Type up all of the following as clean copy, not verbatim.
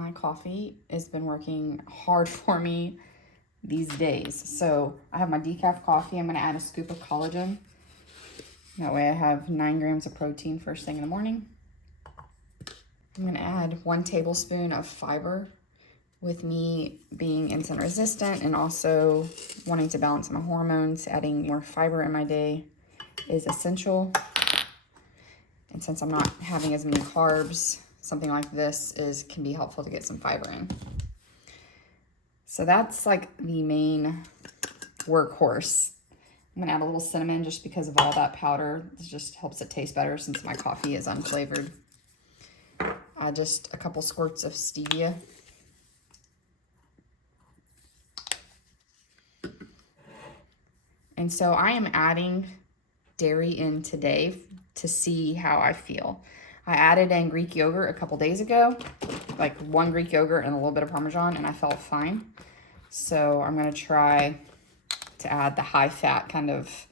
my coffee has been working hard for me these days. So I have my decaf coffee. I'm gonna add a scoop of collagen. That way I have 9 grams of protein first thing in the morning. I'm gonna add 1 tablespoon of fiber. With me being insulin resistant and also wanting to balance my hormones, adding more fiber in my day is essential. And since I'm not having as many carbs, something like this can be helpful to get some fiber in. So that's like the main workhorse. I'm gonna add a little cinnamon just because of all that powder. It just helps it taste better since my coffee is unflavored. Just a couple squirts of stevia. And so I am adding dairy in today to see how I feel. I added in Greek yogurt a couple days ago, like 1 Greek yogurt and a little bit of Parmesan, and I felt fine. So I'm gonna try to add the high fat kind of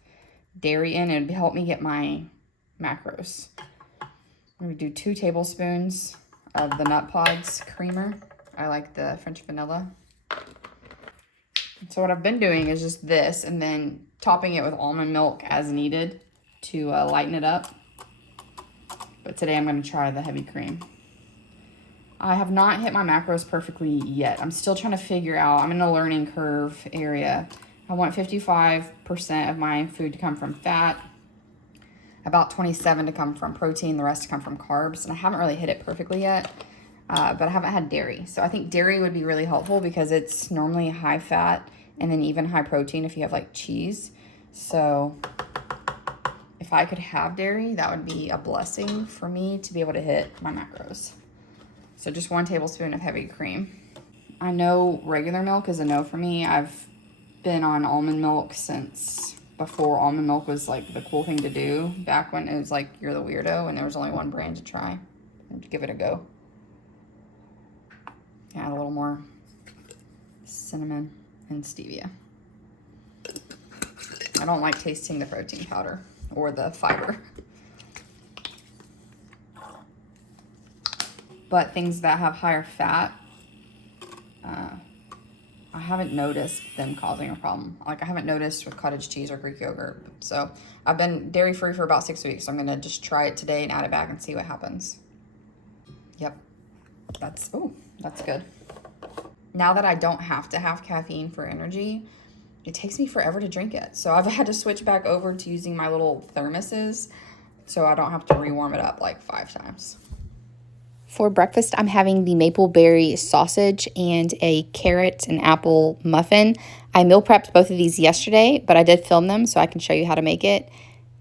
dairy in. It'd help me get my macros. I'm gonna do 2 tablespoons of the Nut Pods creamer. I like the French vanilla. So what I've been doing is just this and then topping it with almond milk as needed to lighten it up. But today I'm going to try the heavy cream. I have not hit my macros perfectly yet. I'm still trying to figure out, I'm in a learning curve area. I want 55% of my food to come from fat, about 27 to come from protein, the rest to come from carbs. And I haven't really hit it perfectly yet, but I haven't had dairy. So I think dairy would be really helpful because it's normally high fat and then even high protein if you have like cheese. So if I could have dairy, that would be a blessing for me to be able to hit my macros. So just 1 tablespoon of heavy cream. I know regular milk is a no for me. I've been on almond milk since before almond milk was like the cool thing to do, back when it was like you're the weirdo and there was only 1 brand to try. I'd give it a go. Add a little more cinnamon and stevia. I don't like tasting the protein powder or the fiber. But things that have higher fat, I haven't noticed them causing a problem. Like I haven't noticed with cottage cheese or Greek yogurt. So I've been dairy free for about 6 weeks. So I'm gonna just try it today and add it back and see what happens. Yep, that's good. Now that I don't have to have caffeine for energy, it takes me forever to drink it. So I've had to switch back over to using my little thermoses so I don't have to rewarm it up like 5 times. For breakfast, I'm having the maple berry sausage and a carrot and apple muffin. I meal prepped both of these yesterday, but I did film them so I can show you how to make it.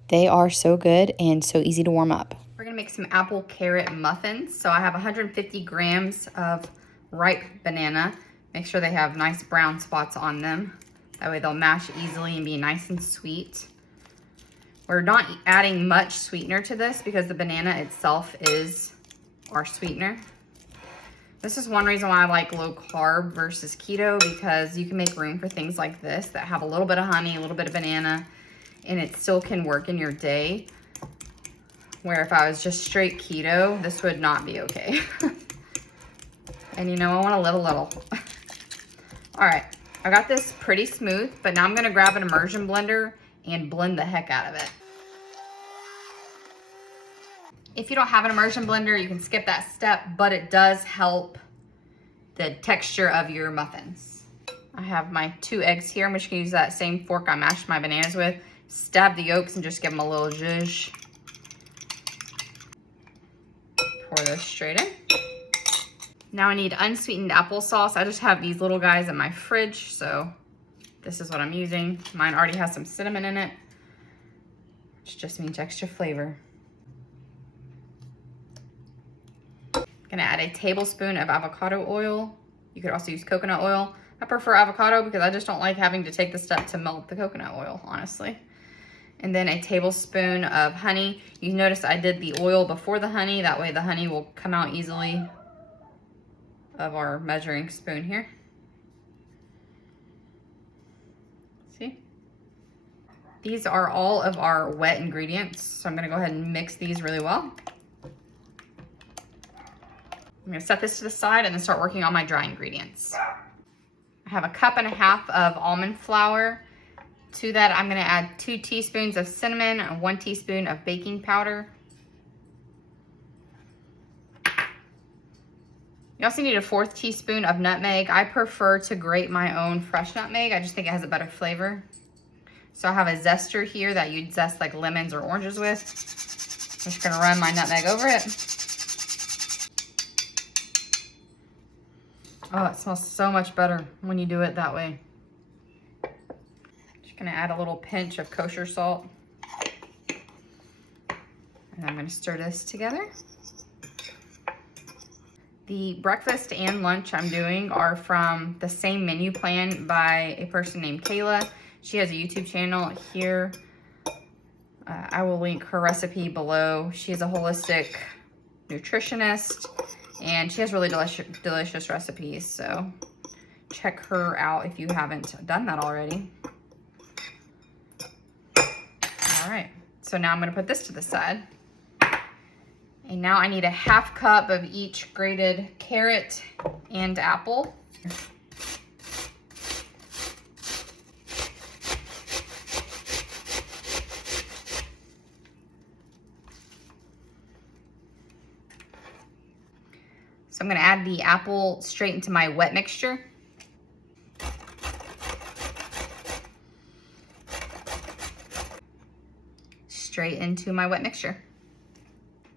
They are so good and so easy to warm up. We're gonna make some apple carrot muffins. So I have 150 grams of ripe banana. Make sure they have nice brown spots on them. That way they'll mash easily and be nice and sweet. We're not adding much sweetener to this because the banana itself is our sweetener. This is one reason why I like low carb versus keto, because you can make room for things like this that have a little bit of honey, a little bit of banana, and it still can work in your day. Where if I was just straight keto, this would not be okay. And you know, I want a little. All right, I got this pretty smooth, but now I'm gonna grab an immersion blender and blend the heck out of it. If you don't have an immersion blender, you can skip that step, but it does help the texture of your muffins. I have my 2 eggs here. I'm just gonna use that same fork I mashed my bananas with, stab the yolks and just give them a little zhuzh. Pour those straight in. Now I need unsweetened applesauce. I just have these little guys in my fridge, so this is what I'm using. Mine already has some cinnamon in it, which just means extra flavor. Gonna add a tablespoon of avocado oil. You could also use coconut oil. I prefer avocado because I just don't like having to take the step to melt the coconut oil, honestly. And then a tablespoon of honey. You notice I did the oil before the honey. That way the honey will come out easily of our measuring spoon here. See? These are all of our wet ingredients. So I'm gonna go ahead and mix these really well. I'm gonna set this to the side and then start working on my dry ingredients. I have 1.5 cups of almond flour. To that, I'm gonna add 2 teaspoons of cinnamon and 1 teaspoon of baking powder. You also need a 1/4 teaspoon of nutmeg. I prefer to grate my own fresh nutmeg. I just think it has a better flavor. So I have a zester here that you'd zest like lemons or oranges with. I'm just gonna run my nutmeg over it. Oh, it smells so much better when you do it that way. Just gonna add a little pinch of kosher salt. And I'm gonna stir this together. The breakfast and lunch I'm doing are from the same menu plan by a person named Kayla. She has a YouTube channel here. I will link her recipe below. She's a holistic nutritionist and she has really delicious recipes. So check her out if you haven't done that already. All right, so now I'm gonna put this to the side. And now I need 1/2 cup of each grated carrot and apple. So I'm gonna add the apple straight into my wet mixture. Straight into my wet mixture.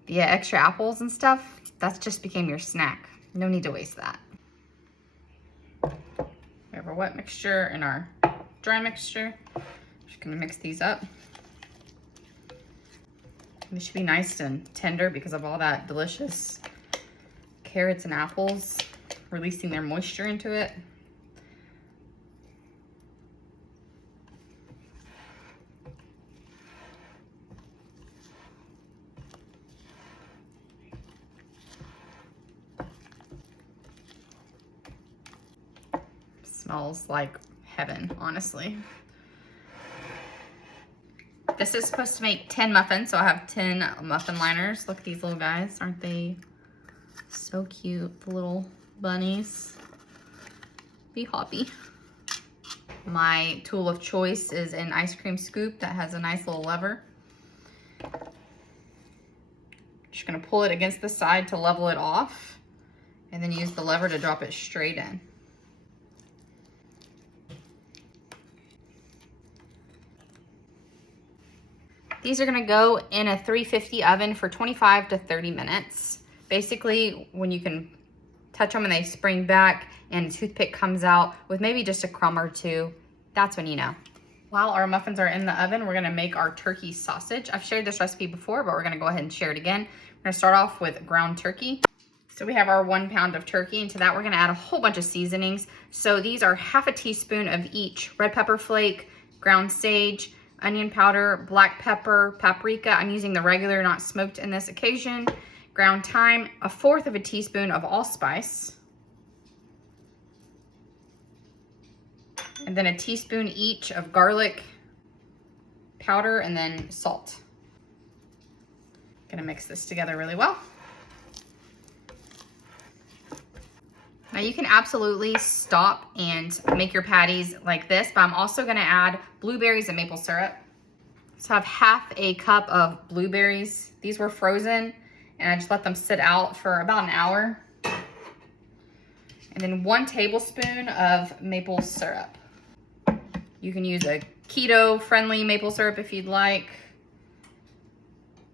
The extra apples and stuff, that just became your snack. No need to waste that. We have our wet mixture and our dry mixture. Just gonna mix these up. They should be nice and tender because of all that delicious carrots and apples releasing their moisture into it. Smells like heaven, honestly. This is supposed to make 10 muffins, so I have 10 muffin liners. Look at these little guys, aren't they so cute? The little bunnies. Be hoppy. My tool of choice is an ice cream scoop that has a nice little lever. Just gonna pull it against the side to level it off, and then use the lever to drop it straight in. These are gonna go in a 350 oven for 25 to 30 minutes. Basically, when you can touch them and they spring back and a toothpick comes out with maybe just a crumb or two, that's when you know. While our muffins are in the oven, we're gonna make our turkey sausage. I've shared this recipe before, but we're gonna go ahead and share it again. We're gonna start off with ground turkey. So we have our 1 pound of turkey, and to that we're gonna add a whole bunch of seasonings. So these are 1/2 teaspoon of each: red pepper flake, ground sage, onion powder, black pepper, paprika. I'm using the regular, not smoked in this occasion. Ground thyme, 1/4 teaspoon of allspice. And then a teaspoon each of garlic powder, and then salt. Gonna mix this together really well. Now you can absolutely stop and make your patties like this, but I'm also gonna add blueberries and maple syrup. So I have 1/2 cup of blueberries. These were frozen and I just let them sit out for about an hour. And then 1 tablespoon of maple syrup. You can use a keto-friendly maple syrup if you'd like.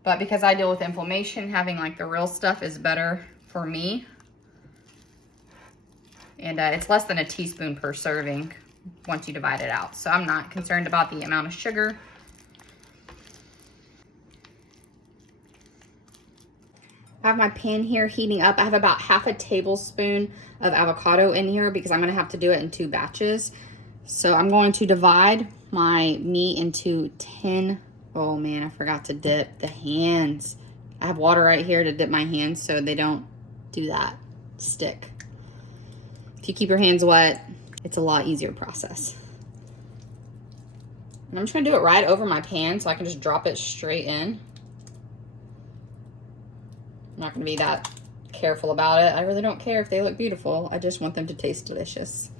But because I deal with inflammation, having like the real stuff is better for me. And it's less than a teaspoon per serving once you divide it out. So I'm not concerned about the amount of sugar. I have my pan here heating up. I have about 1/2 tablespoon of avocado in here because I'm gonna have to do it in 2 batches. So I'm going to divide my meat into 10. Oh man, I forgot to dip the hands. I have water right here to dip my hands so they don't do that, stick. If you keep your hands wet, it's a lot easier process. And I'm just gonna do it right over my pan so I can just drop it straight in. I'm not gonna be that careful about it. I really don't care if they look beautiful. I just want them to taste delicious.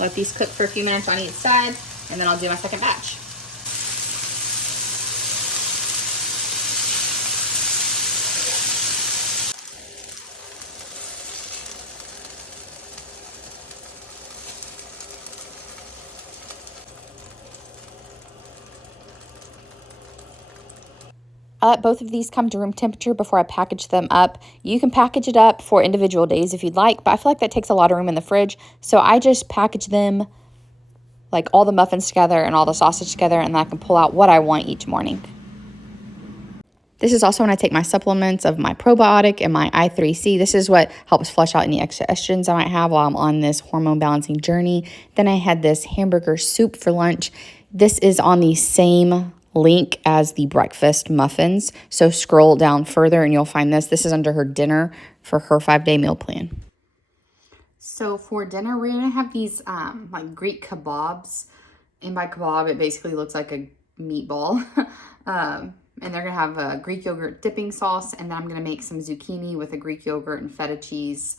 Let these cook for a few minutes on each side, and then I'll do my second batch. I let both of these come to room temperature before I package them up. You can package it up for individual days if you'd like, but I feel like that takes a lot of room in the fridge. So I just package them, like all the muffins together and all the sausage together, and I can pull out what I want each morning. This is also when I take my supplements of my probiotic and my I3C. This is what helps flush out any extra estrogens I might have while I'm on this hormone balancing journey. Then I had this hamburger soup for lunch. This is on the same link as the breakfast muffins. So scroll down further and you'll find this. This is under her dinner for her 5-day meal plan. So for dinner, we're going to have these like Greek kabobs. And by kebab, it basically looks like a meatball. And they're going to have a Greek yogurt dipping sauce. And then I'm going to make some zucchini with a Greek yogurt and feta cheese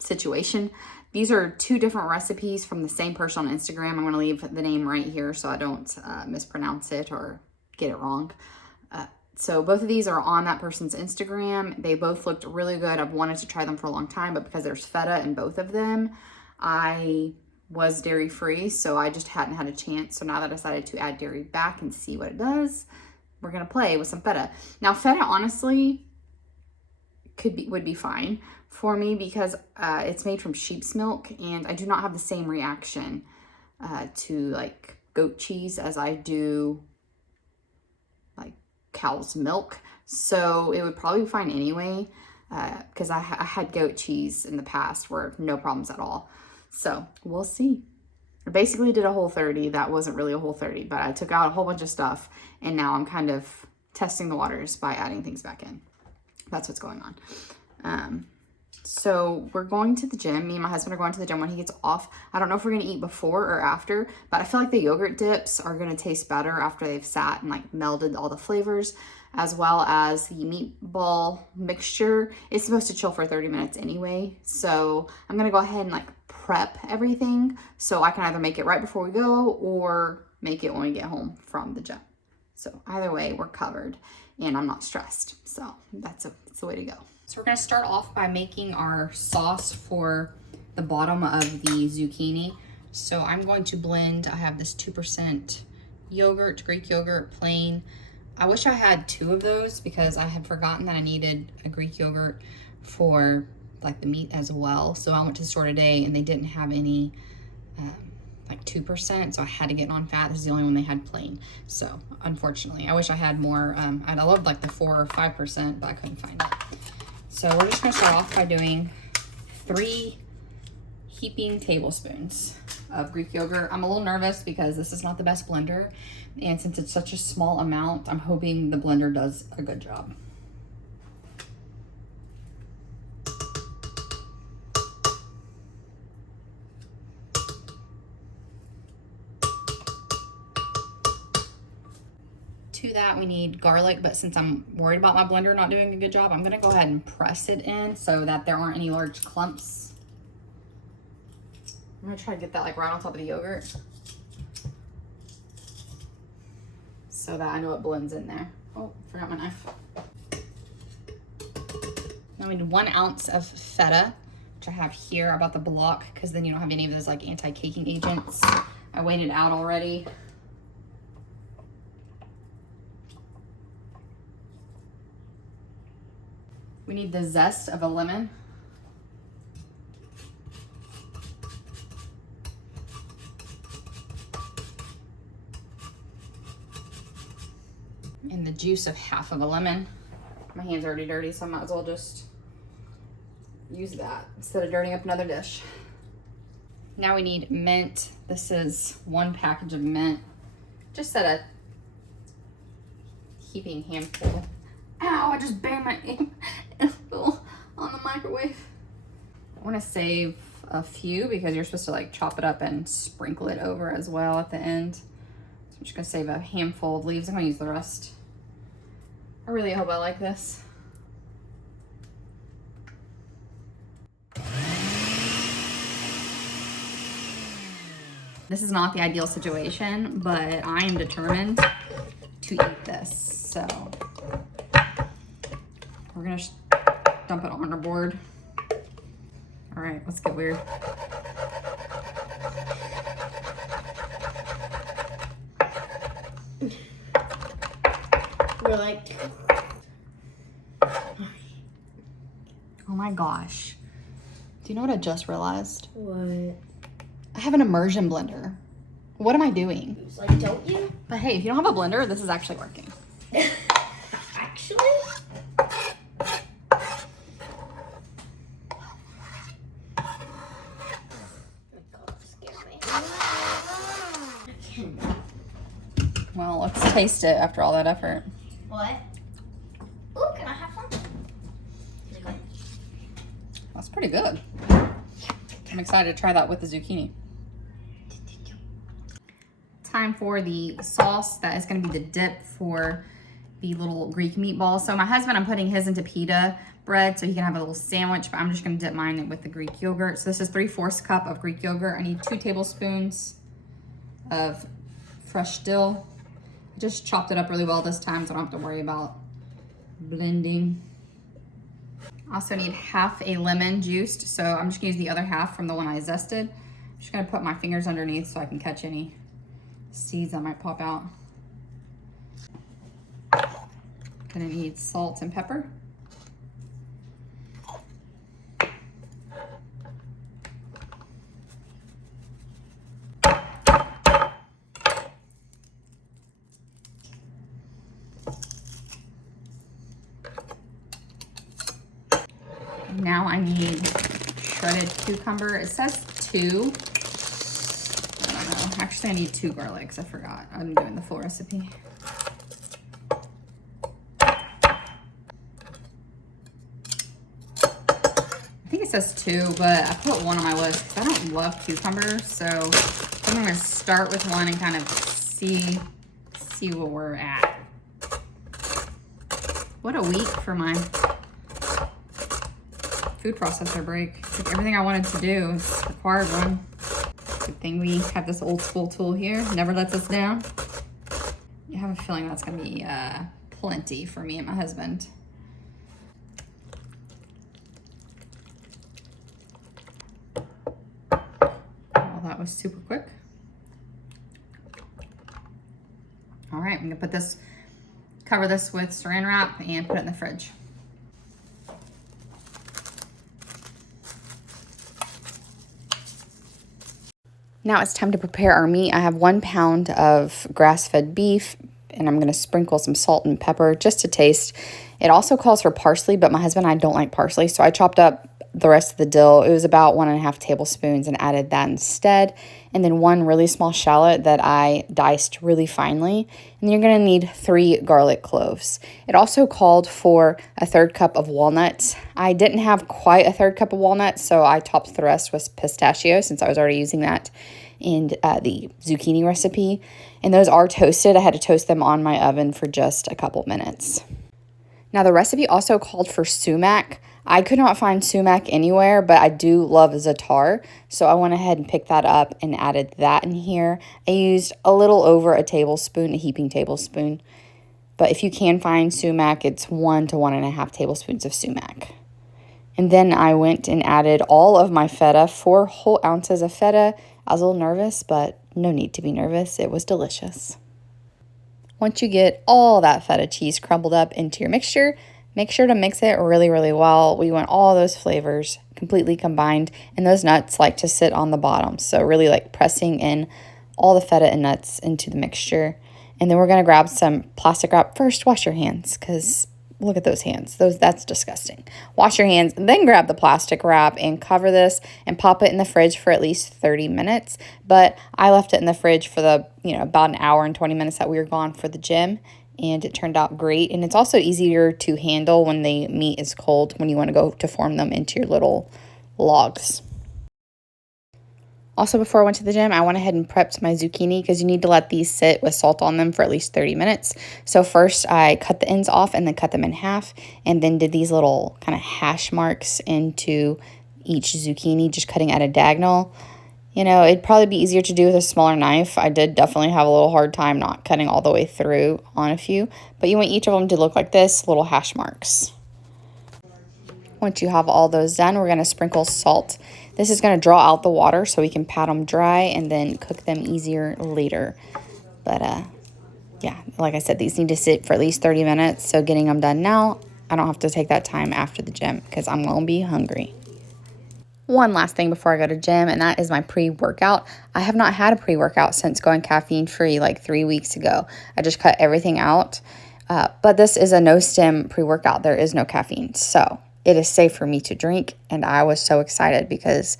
situation. These are 2 different recipes from the same person on Instagram. I'm going to leave the name right here so I don't mispronounce it or get it wrong. So both of these are on that person's Instagram. They both looked really good. I've wanted to try them for a long time, but because there's feta in both of them, I was dairy free, so I just hadn't had a chance. So now that I decided to add dairy back and see what it does, we're going to play with some feta. Now feta honestly would be fine for me because it's made from sheep's milk, and I do not have the same reaction to like goat cheese as I do like cow's milk. So it would probably be fine anyway because I had goat cheese in the past where no problems at all. So we'll see. I basically did a Whole30. That wasn't really a Whole30, but I took out a whole bunch of stuff, and now I'm kind of testing the waters by adding things back in. That's what's going on. So we're going to the gym. Me and my husband are going to the gym when he gets off. I don't know if we're going to eat before or after, but I feel like the yogurt dips are going to taste better after they've sat and like melded all the flavors, as well as the meatball mixture. It's supposed to chill for 30 minutes anyway. So I'm going to go ahead and like prep everything so I can either make it right before we go or make it when we get home from the gym. So either way, we're covered and I'm not stressed. So that's the way to go. So we're going to start off by making our sauce for the bottom of the zucchini. So I'm going to blend, I have this 2% yogurt, Greek yogurt, plain. I wish I had 2 of those because I had forgotten that I needed a Greek yogurt for like the meat as well. So I went to the store today and they didn't have any like 2%, so I had to get non-fat. This is the only one they had plain. So unfortunately, I wish I had more. I loved like the 4 or 5%, but I couldn't find it. So we're just gonna start off by doing 3 heaping tablespoons of Greek yogurt. I'm a little nervous because this is not the best blender, and since it's such a small amount, I'm hoping the blender does a good job. To that we need garlic, but since I'm worried about my blender not doing a good job, I'm gonna go ahead and press it in so that there aren't any large clumps. I'm gonna try to get that like right on top of the yogurt so that I know it blends in there. Oh, forgot my knife. Now we need 1 ounce of feta, which I have here about the block, because then you don't have any of those like anti-caking agents. I weighed it out already. We need the zest of a lemon. And the juice of half of a lemon. My hands are already dirty, so I might as well just use that instead of dirtying up another dish. Now we need mint. This is 1 package of mint. Just set a heaping handful. Ow, I just banged my apple on the microwave. I want to save a few because you're supposed to like chop it up and sprinkle it over as well at the end. So I'm just gonna save a handful of leaves. I'm gonna use the rest. I really hope I like this. This is not the ideal situation, but I am determined to eat this. So we're gonna dump it on our board. All right, let's get weird. We're like, oh my gosh. Do you know what I just realized? what? I have an immersion blender. What am I doing? It's like, don't you? But hey, if you don't have a blender, this is actually working. Actually? Well, let's taste it after all that effort. What? Ooh, can I have some? Is it good? That's pretty good. I'm excited to try that with the zucchini. Time for the sauce that is going to be the dip for the little Greek meatball. So my husband, I'm putting his into pita bread so he can have a little sandwich, but I'm just going to dip mine with the Greek yogurt. So this is 3/4 cup of Greek yogurt. I need 2 tablespoons of fresh dill. I just chopped it up really well this time, so I don't have to worry about blending. I also need half a lemon juiced, so I'm just gonna use the other half from the one I zested. I'm just gonna put my fingers underneath so I can catch any seeds that might pop out. Gonna need salt and pepper. Now I need shredded cucumber. It says 2. I don't know. Actually, I need 2 garlics. I forgot. I'm doing the full recipe. I think it says 2, but I put 1 on my list because I don't love cucumbers. So I'm going to start with 1 and kind of see where we're at. What a week for my food processor break. Took everything I wanted to do. It's required one. Good thing we have this old school tool here. Never lets us down. I have a feeling that's gonna be plenty for me and my husband. Well, that was super quick. All right, I'm gonna put this, cover this with saran wrap and put it in the fridge. Now it's time to prepare our meat. I have 1 pound of grass-fed beef, and I'm gonna sprinkle some salt and pepper just to taste. It also calls for parsley, but my husband and I don't like parsley, so I chopped up the rest of the dill. It was about 1.5 tablespoons and added that instead. And then 1 really small shallot that I diced really finely. And then you're gonna need 3 garlic cloves. It also called for a 1/3 cup of walnuts. I didn't have quite a 1/3 cup of walnuts, so I topped the rest with pistachio since I was already using that in the zucchini recipe. And those are toasted. I had to toast them on my oven for just a couple minutes. Now the recipe also called for sumac. I could not find sumac anywhere, but I do love zaatar, so I went ahead and picked that up and added that in here. I used a little over a tablespoon, a heaping tablespoon, but if you can find sumac, it's 1 to 1.5 tablespoons of sumac. And then I went and added all of my feta, 4 whole ounces of feta. I was a little nervous, but no need to be nervous. It was delicious. Once you get all that feta cheese crumbled up into your mixture, make sure to mix it really, really well. We want all those flavors completely combined, and those nuts like to sit on the bottom. So really like pressing in all the feta and nuts into the mixture. And then we're gonna grab some plastic wrap. First, wash your hands, because look at those hands. That's disgusting. Wash your hands, then grab the plastic wrap and cover this and pop it in the fridge for at least 30 minutes. But I left it in the fridge for the, about 1 hour and 20 minutes that we were gone for the gym, and it turned out great. And it's also easier to handle when the meat is cold when you want to go to form them into your little logs. Also, before I went to the gym, I went ahead and prepped my zucchini because you need to let these sit with salt on them for at least 30 minutes. So first I cut the ends off and then cut them in half, and then did these little kind of hash marks into each zucchini, just cutting at a diagonal. You know, it'd probably be easier to do with a smaller knife. I did definitely have a little hard time not cutting all the way through on a few. But you want each of them to look like this, little hash marks. Once you have all those done, we're going to sprinkle salt. This is going to draw out the water so we can pat them dry and then cook them easier later. But yeah, like I said, these need to sit for at least 30 minutes. So getting them done now, I don't have to take that time after the gym because I'm going to be hungry. One last thing before I go to gym, and that is my pre-workout. I have not had a pre-workout since going caffeine-free like 3 weeks ago. I just cut everything out. But this is a no-stim pre-workout. There is no caffeine. So it is safe for me to drink. And I was so excited because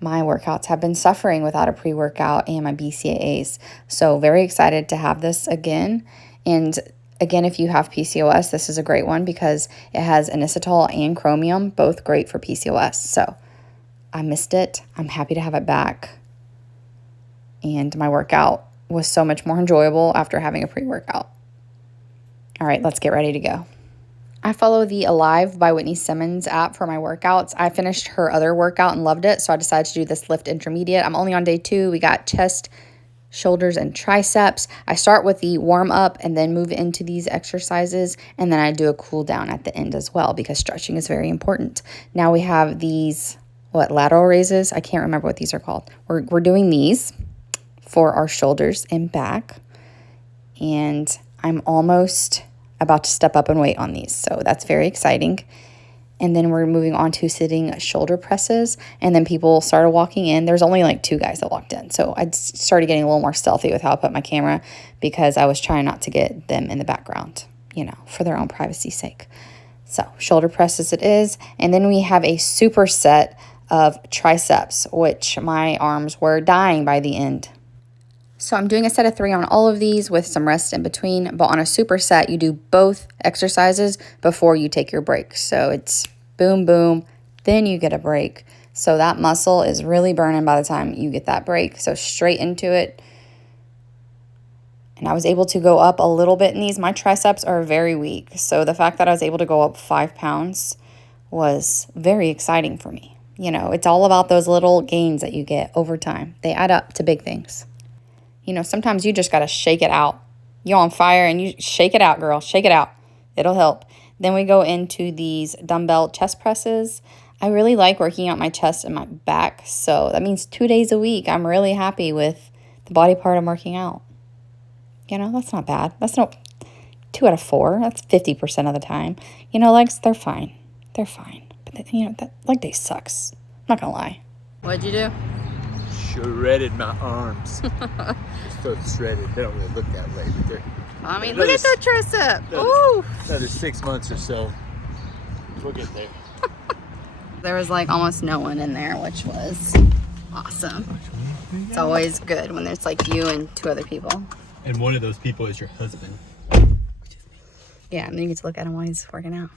my workouts have been suffering without a pre-workout and my BCAAs. So very excited to have this again. And again, if you have PCOS, this is a great one because it has inositol and chromium, both great for PCOS. So I missed it. I'm happy to have it back. And my workout was so much more enjoyable after having a pre-workout. All right, let's get ready to go. I follow the Alive by Whitney Simmons app for my workouts. I finished her other workout and loved it, so I decided to do this lift intermediate. I'm only on day 2. We got chest, shoulders, and triceps. I start with the warm up and then move into these exercises, and then I do a cool down at the end as well because stretching is very important. Now we have these lateral raises. I can't remember what these are called. We're doing these for our shoulders and back. And I'm almost about to step up and weight on these. So that's very exciting. And then we're moving on to sitting shoulder presses. And then people started walking in. There's only like 2 guys that walked in. So I started getting a little more stealthy with how I put my camera because I was trying not to get them in the background, you know, for their own privacy's sake. So shoulder presses it is. And then we have a superset of triceps, which my arms were dying by the end. So I'm doing a set of 3 on all of these with some rest in between. But on a superset, you do both exercises before you take your break. So it's boom, boom, then you get a break. So that muscle is really burning by the time you get that break. So straight into it. And I was able to go up a little bit in these. My triceps are very weak. So the fact that I was able to go up 5 pounds was very exciting for me. You know, it's all about those little gains that you get over time. They add up to big things. You know, sometimes you just got to shake it out. You're on fire and you shake it out, girl. Shake it out. It'll help. Then we go into these dumbbell chest presses. I really like working out my chest and my back. So that means 2 days a week. I'm really happy with the body part I'm working out. You know, that's not bad. That's not 2 out of 4. That's 50% of the time. You know, legs, they're fine. They're fine. But, you know, that leg day sucks. I'm not going to lie. What'd you do? Shredded my arms. They're so shredded. They don't really look that way, but they're... I mean, look at that tricep. Ooh. Another 6 months or so. We'll get there. There was like almost no one in there, which was awesome. It's always good when there's like you and 2 other people. And one of those people is your husband. Yeah, and then you get to look at him while he's working out.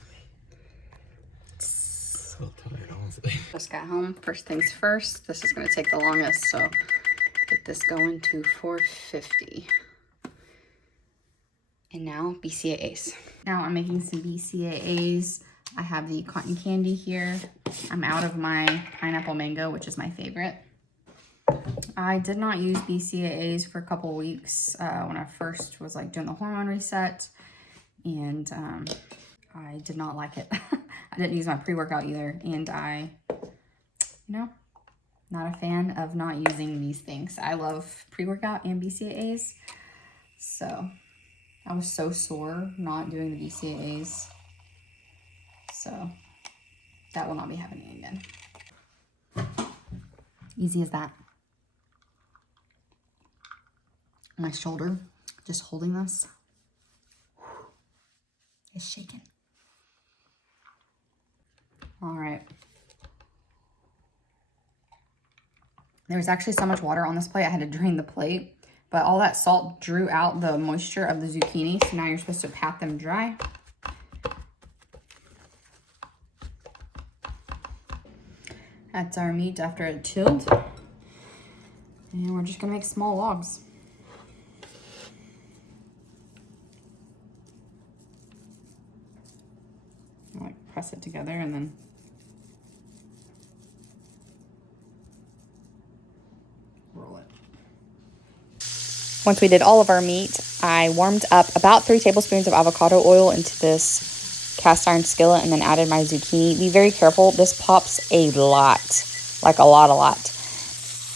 So tired, honestly. Just got home. First things first. This is going to take the longest, so get this going to 450. And now BCAAs. Now I'm making some BCAAs. I have the cotton candy here. I'm out of my pineapple mango, which is my favorite. I did not use BCAAs for a couple weeks when I first was like doing the hormone reset, and I did not like it. I didn't use my pre-workout either, and I, you know, not a fan of not using these things. I love pre-workout and BCAAs, so I was so sore not doing the BCAAs, so that will not be happening again. Easy as that. My shoulder, just holding this, is shaking. All right. There was actually so much water on this plate, I had to drain the plate, but all that salt drew out the moisture of the zucchini, so now you're supposed to pat them dry. That's our meat after it chilled. And we're just gonna make small logs. Like press it together and then Once we did all of our meat, I warmed up about 3 tablespoons of avocado oil into this cast iron skillet and then added my zucchini. Be very careful. This pops a lot, like a lot.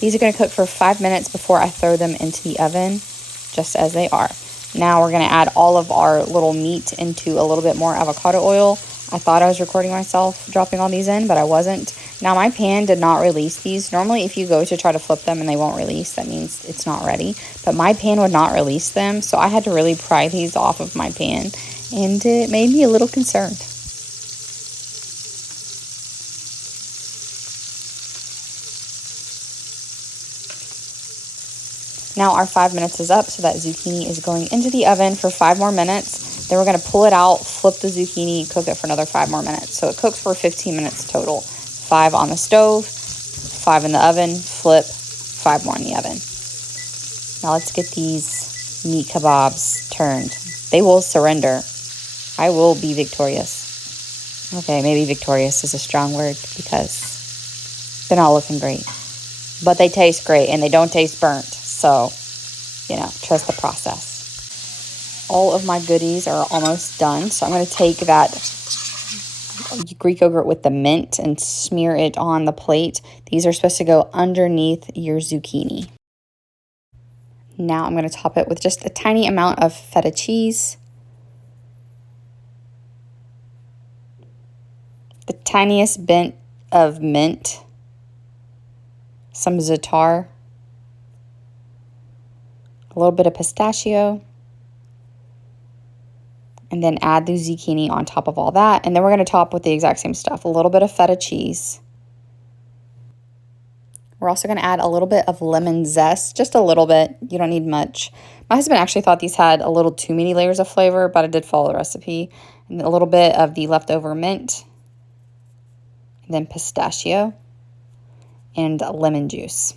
These are going to cook for 5 minutes before I throw them into the oven, just as they are. Now we're going to add all of our little meat into a little bit more avocado oil. I thought I was recording myself dropping all these in, but I wasn't. Now my pan did not release these. Normally if you go to try to flip them and they won't release, that means it's not ready. But my pan would not release them, so I had to really pry these off of my pan, and it made me a little concerned. Now our 5 minutes is up, so that zucchini is going into the oven for 5 more minutes. Then we're going to pull it out, flip the zucchini, cook it for another 5 more minutes. So it cooks for 15 minutes total. 5 on the stove, 5 in the oven, flip, 5 more in the oven. Now let's get these meat kebabs turned. They will surrender. I will be victorious. Okay, maybe victorious is a strong word because they're not looking great. But they taste great and they don't taste burnt. So, trust the process. All of my goodies are almost done. So I'm going to take that Greek yogurt with the mint and smear it on the plate. These are supposed to go underneath your zucchini. Now I'm going to top it with just a tiny amount of feta cheese. The tiniest bit of mint. Some zaatar. A little bit of pistachio, and then add the zucchini on top of all that. And then we're going to top with the exact same stuff, a little bit of feta cheese. We're also going to add a little bit of lemon zest, just a little bit. You don't need much. My husband actually thought these had a little too many layers of flavor, but I did follow the recipe. And a little bit of the leftover mint, and then pistachio, and lemon juice.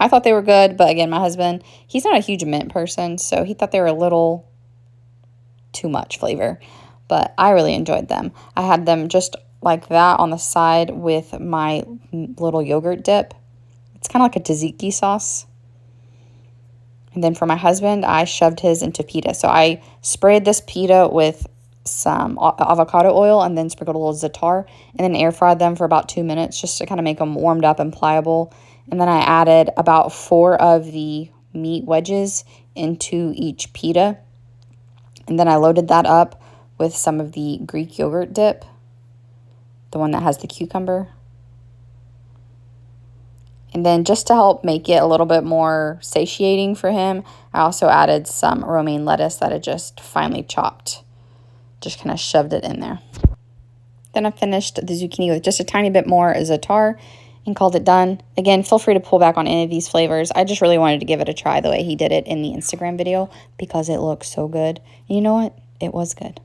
I thought they were good, but again, my husband, he's not a huge mint person, so he thought they were a little too much flavor, but I really enjoyed them. I had them just like that on the side with my little yogurt dip. It's kind of like a tzatziki sauce. And then for my husband, I shoved his into pita. So I sprayed this pita with some avocado oil and then sprinkled a little zaatar and then air fried them for about 2 minutes just to kind of make them warmed up and pliable. And then I added about 4 of the meat wedges into each pita. And then I loaded that up with some of the Greek yogurt dip, the one that has the cucumber. And then just to help make it a little bit more satiating for him, I also added some romaine lettuce that I just finely chopped. Just kind of shoved it in there. Then I finished the zucchini with just a tiny bit more zaatar and called it done. Again, feel free to pull back on any of these flavors. I just really wanted to give it a try the way he did it in the Instagram video because it looks so good. And you know what? It was good.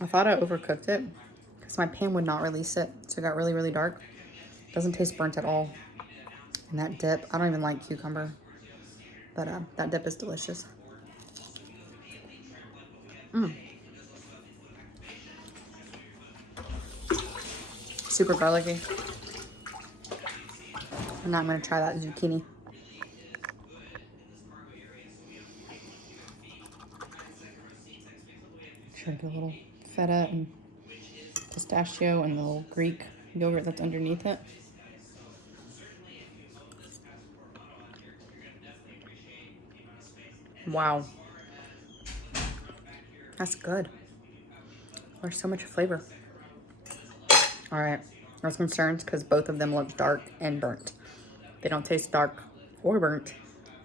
I thought I overcooked it because my pan would not release it. So it got really, really dark. Doesn't taste burnt at all. And that dip, I don't even like cucumber, but that dip is delicious. Super garlicky. And now I'm going to try that zucchini. Try to get a little feta and pistachio and the little Greek yogurt that's underneath it. Wow. That's good. There's so much flavor. All right. I was concerned because both of them look dark and burnt. They don't taste dark or burnt.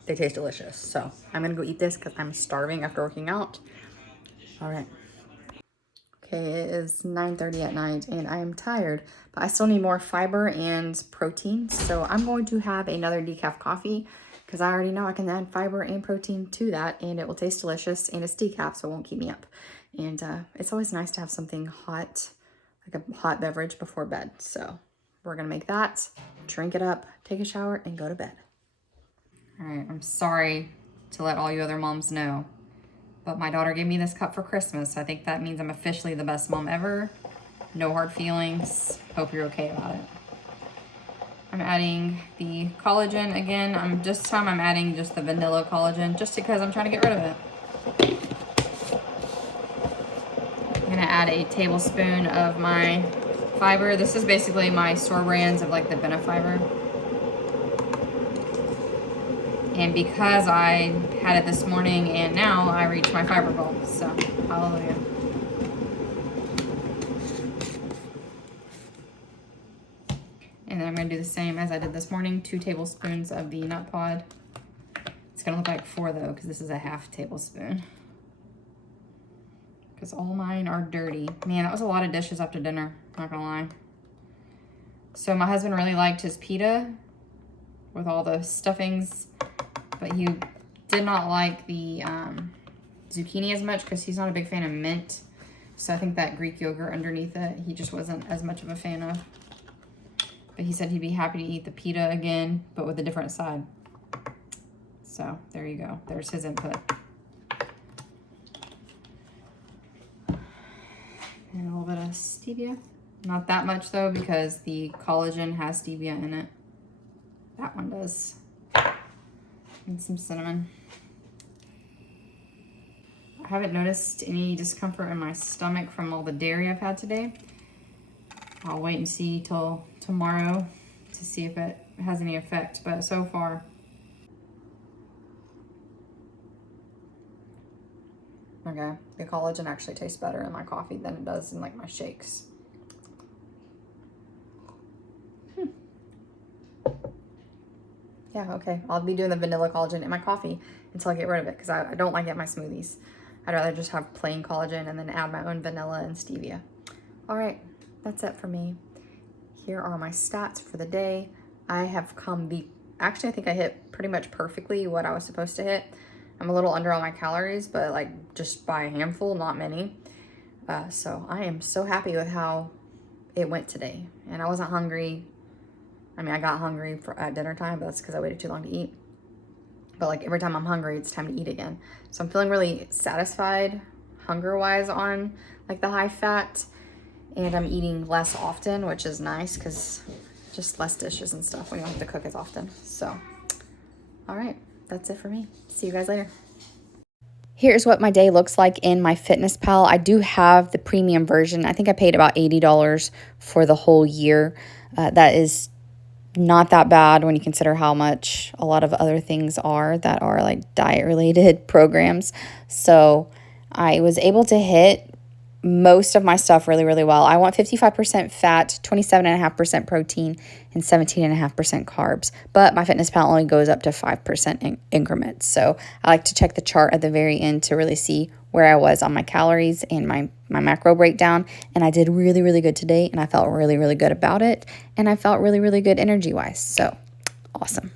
They taste delicious. So I'm going to go eat this because I'm starving after working out. All right. Okay, it is 9:30 at night and I am tired, but I still need more fiber and protein. So I'm going to have another decaf coffee because I already know I can add fiber and protein to that and it will taste delicious and it's decaf, so it won't keep me up. And it's always nice to have something hot, like a hot beverage before bed. So we're going to make that, drink it up, take a shower, and go to bed. All right, I'm sorry to let all you other moms know, But my daughter gave me this cup for Christmas, so I think that means I'm officially the best mom ever. No hard feelings. Hope you're okay about it. I'm adding the collagen again. This time I'm adding just the vanilla collagen just because I'm trying to get rid of it. I'm gonna add a tablespoon of my fiber. This is basically my store brands of like the Benefiber. And because I had it this morning and now I reached my fiber goal, so hallelujah. And then I'm gonna do the same as I did this morning, 2 tablespoons of the nut pod. It's gonna look like 4 though, because this is a half tablespoon. Because all mine are dirty. Man, that was a lot of dishes after dinner, not gonna lie. So my husband really liked his pita with all the stuffings, but he did not like the zucchini as much because he's not a big fan of mint. So I think that Greek yogurt underneath it, he just wasn't as much of a fan of. But he said he'd be happy to eat the pita again, but with a different side. So there you go. There's his input. And a little bit of stevia. Not that much though, because the collagen has stevia in it. That one does. And some cinnamon. I haven't noticed any discomfort in my stomach from all the dairy I've had today. I'll wait and see till tomorrow to see if it has any effect, but so far. Okay, the collagen actually tastes better in my coffee than it does in like my shakes. Yeah, okay, I'll be doing the vanilla collagen in my coffee until I get rid of it because I don't like it in my smoothies. I'd rather just have plain collagen and then add my own vanilla and stevia. All right, that's it for me. Here are my stats for the day. I have actually I think I hit pretty much perfectly what I was supposed to hit. I'm a little under on my calories, but like just by a handful, not many. So I am so happy with how it went today. And I wasn't hungry. I mean, I got hungry at dinner time, but that's because I waited too long to eat. But like every time I'm hungry, it's time to eat again. So I'm feeling really satisfied hunger-wise on like the high fat. And I'm eating less often, which is nice because just less dishes and stuff when you don't have to cook as often. So, all right, that's it for me. See you guys later. Here's what my day looks like in my Fitness Pal. I do have the premium version. I think I paid about $80 for the whole year. That is not that bad when you consider how much a lot of other things are that are like diet related programs. So I was able to hit most of my stuff really, really well. I want 55% fat, 27.5% protein, and 17.5% carbs. But my Fitness Pal only goes up to 5% increments. So I like to check the chart at the very end to really see where I was on my calories and my macro breakdown. And I did really, really good today. And I felt really, really good about it. And I felt really, really good energy-wise. So awesome.